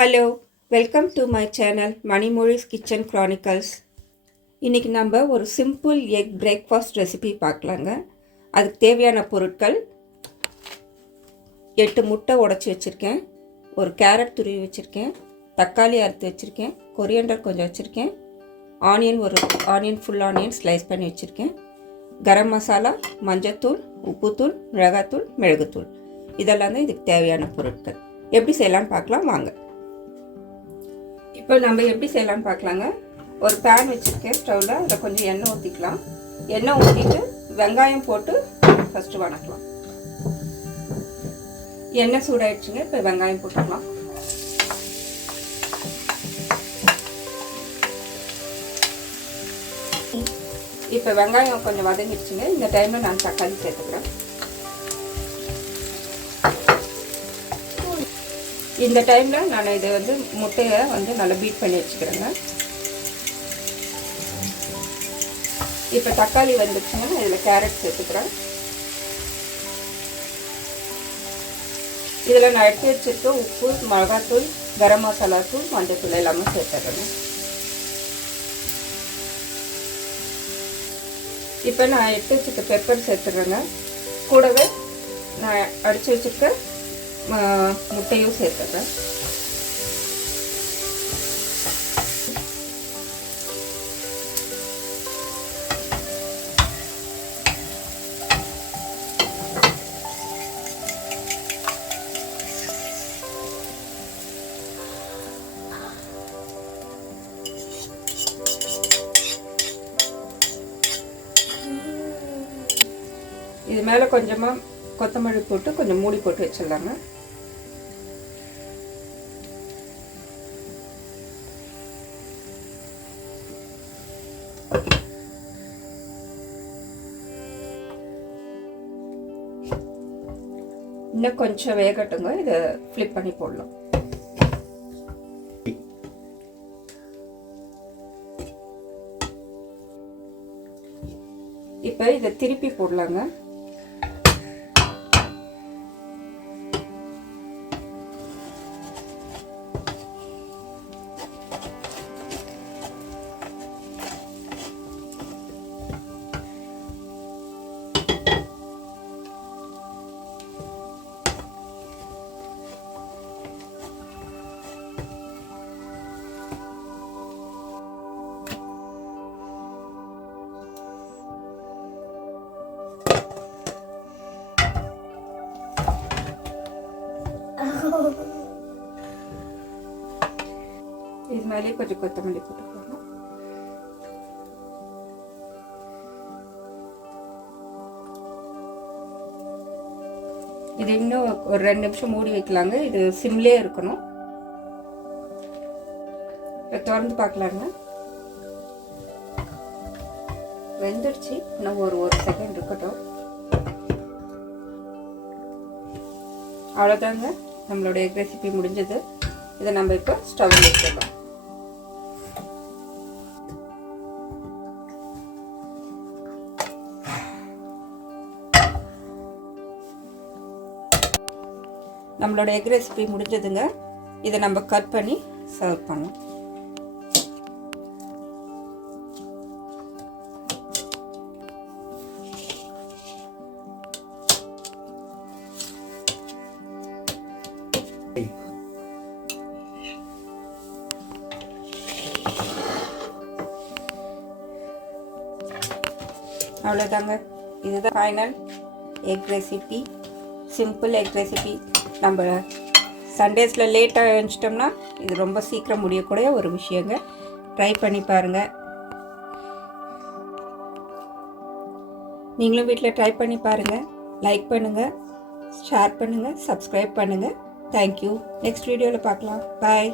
Hello, welcome to my channel Manimozhi's kitchen chronicles. இன்றைக்கி நம்ம ஒரு சிம்பிள் எக் பிரேக்ஃபாஸ்ட் ரெசிபி பார்க்கலாங்க. அதுக்கு தேவையான பொருட்கள் 8 முட்டை உடச்சி வச்சுருக்கேன், ஒரு கேரட் துருவி வச்சுருக்கேன், தக்காளி அறுத்து வச்சுருக்கேன், கொரியண்டர் கொஞ்சம் வச்சுருக்கேன், ஆனியன் ஃபுல் ஆனியன் ஸ்லைஸ் பண்ணி வச்சுருக்கேன், கரம் மசாலா, மஞ்சத்தூள், உப்புத்தூள், மிளகாத்தூள், மிளகுத்தூள். இதெல்லாம் தான் இதுக்கு தேவையான பொருட்கள். எப்படி செய்யலான்னு பார்க்கலாம் வாங்க. இப்போ நம்ம எப்படி செய்யலான்னு பார்க்கலாங்க. ஒரு பேன் வச்சுருக்கேன் ஸ்டவ்வில், அதில் கொஞ்சம் எண்ணெய் ஊற்றிக்கலாம். எண்ணெய் ஊற்றிட்டு வெங்காயம் போட்டு ஃபஸ்ட்டு வணக்கலாம். எண்ணெய் சூடாயிடுச்சுங்க, இப்போ வெங்காயம் போட்டுக்கலாம். இப்போ வெங்காயம் கொஞ்சம் வதங்கிடுச்சுங்க. இந்த டைமில் நான் தக்காளி சேர்த்துக்கிறேன். இந்த டைமில் நான் இதை முட்டையை நல்லா பீட் பண்ணி வச்சுக்கிறேங்க. இப்போ தக்காளி வந்துடுச்சுங்க, இதில் கேரட் சேர்த்துக்கிறேன். இதில் நான் எடுத்து வச்சுருக்க உப்பு, மிளகாத்தூள், கரம் மசாலா தூள், மஞ்சத்தூள் எல்லாமே சேர்த்துக்கிறேங்க. இப்போ நான் எடுத்து வச்சுருக்க பெப்பர் சேர்த்துக்கிறேங்க. கூடவே நான் அடித்து வச்சுருக்க முட்டையும் சேர்த்துறேன். இது மேலே கொஞ்சமாக கொத்தமல்லி போட்டு கொஞ்சம் மூடி போட்டு வச்சிடலாங்க. இன்னும் கொஞ்சம் வேகட்டுங்க, இதை ஃப்ளிப் பண்ணி போடலாம். இப்போ இதை திருப்பி போடலாங்க. இது மேலே கொஞ்சம் கொத்தமல்லி போட்டுக்கலாம். இது இன்னும் ஒரு 2 நிமிஷம் மூடி வைக்கலாங்க. இது சிம்லே இருக்கணும். இப்போ திறந்து பார்க்கலாங்க. வெந்துடுச்சு. இன்னும் ஒரு செகண்ட் இருக்கட்டும். அவ்வளோதாங்க, நம்மளோட எக் ரெசிபி முடிஞ்சது. இதை நம்ம இப்போ ஸ்டவ்வில் வச்சிடலாம். நம்மளோட எக் ரெசிபி முடிஞ்சதுங்க. இதை நம்ம கட் பண்ணி சர்வ் பண்ணலாம். அவ்வளோதாங்க, இதுதான் final egg recipe. Simple egg recipe. நம்ம சண்டேஸில் லேட்டாக எழுந்துச்சிட்டோம்னா இது ரொம்ப சீக்கிரம் முடியக்கூடிய ஒரு விஷயங்க. ட்ரை பண்ணி பாருங்கள். நீங்களும் வீட்டில் ட்ரை பண்ணி பாருங்கள். லைக் பண்ணுங்கள், ஷேர் பண்ணுங்கள், சப்ஸ்கிரைப் பண்ணுங்கள். தேங்க்யூ. நெக்ஸ்ட் வீடியோவில் பார்க்கலாம். பாய்.